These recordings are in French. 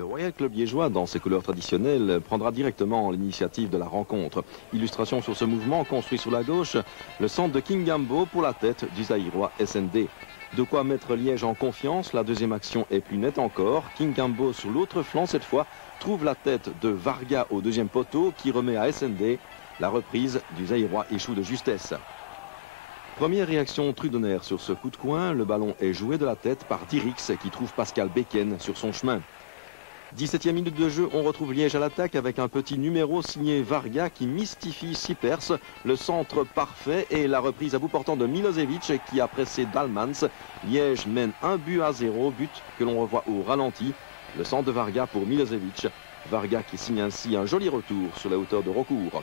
Le Royal Club liégeois, dans ses couleurs traditionnelles, prendra directement l'initiative de la rencontre. Illustration sur ce mouvement construit sur la gauche, le centre de Kingambo pour la tête du Zaïrois SND. De quoi mettre Liège en confiance, la deuxième action est plus nette encore. Kingambo sur l'autre flanc cette fois trouve la tête de Varga au deuxième poteau qui remet à SND. La reprise du Zaïrois échoue de justesse. Première réaction Trudonnaire sur ce coup de coin, le ballon est joué de la tête par Dirix qui trouve Pascal Beken sur son chemin. 17e minute de jeu, on retrouve Liège à l'attaque avec un petit numéro signé Varga qui mystifie Sipers. Le centre parfait et la reprise à bout portant de Milosevic qui a pressé Dalmans. Liège mène 1-0, but que l'on revoit au ralenti. Le centre de Varga pour Milosevic. Varga qui signe ainsi un joli retour sur la hauteur de recours.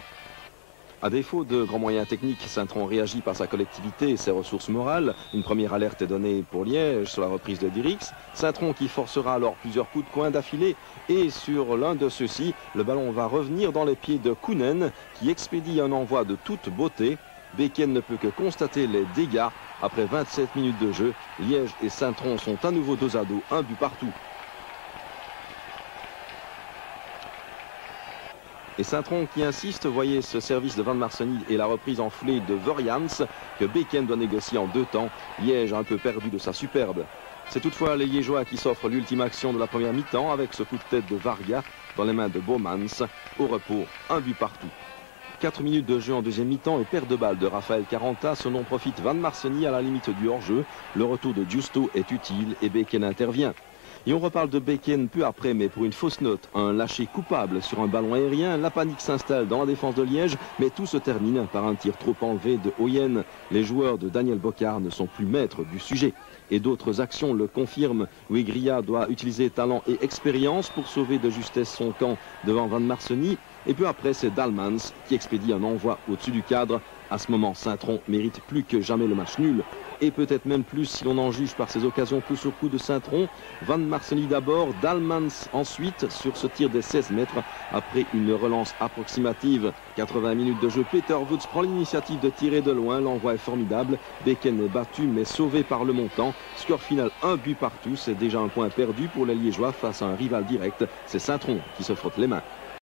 À défaut de grands moyens techniques, Saint-Tron réagit par sa collectivité et ses ressources morales. Une première alerte est donnée pour Liège sur la reprise de Dirix. Saint-Tron qui forcera alors plusieurs coups de coin d'affilée. Et sur l'un de ceux-ci, le ballon va revenir dans les pieds de Kounen qui expédie un envoi de toute beauté. Beken ne peut que constater les dégâts. Après 27 minutes de jeu, Liège et Saint-Tron sont à nouveau dos à dos, un but partout. Et Saint-Tron qui insiste, voyez ce service de Van Marseny et la reprise en foulée de Vorians que Beken doit négocier en deux temps. Liège un peu perdu de sa superbe. C'est toutefois les Liégeois qui s'offrent l'ultime action de la première mi-temps avec ce coup de tête de Varga dans les mains de Baumans. Au repos, un but partout. 4 minutes de jeu en deuxième mi-temps et perte de balle de Raphaël Caranta. Ce dont profite Van Marseny à la limite du hors-jeu. Le retour de Giusto est utile et Beken intervient. Et on reparle de Beken peu après, mais pour une fausse note, un lâcher coupable sur un ballon aérien. La panique s'installe dans la défense de Liège, mais tout se termine par un tir trop enlevé de Oyen. Les joueurs de Daniel Bocard ne sont plus maîtres du sujet. Et d'autres actions le confirment. Ouigria doit utiliser talent et expérience pour sauver de justesse son camp devant Van Marseny. Et peu après, c'est Dalmans qui expédie un envoi au-dessus du cadre. À ce moment, Saint-Tron mérite plus que jamais le match nul. Et peut-être même plus si l'on en juge par ces occasions coup sur coup de Saint-Tron. Van Marseny d'abord, Dalmans ensuite sur ce tir des 16 mètres après une relance approximative. 80 minutes de jeu, Peter Woods prend l'initiative de tirer de loin, l'envoi est formidable. Beken est battu mais sauvé par le montant. Score final, un but partout, c'est déjà un point perdu pour les Liégeois face à un rival direct. C'est Saint-Tron qui se frotte les mains.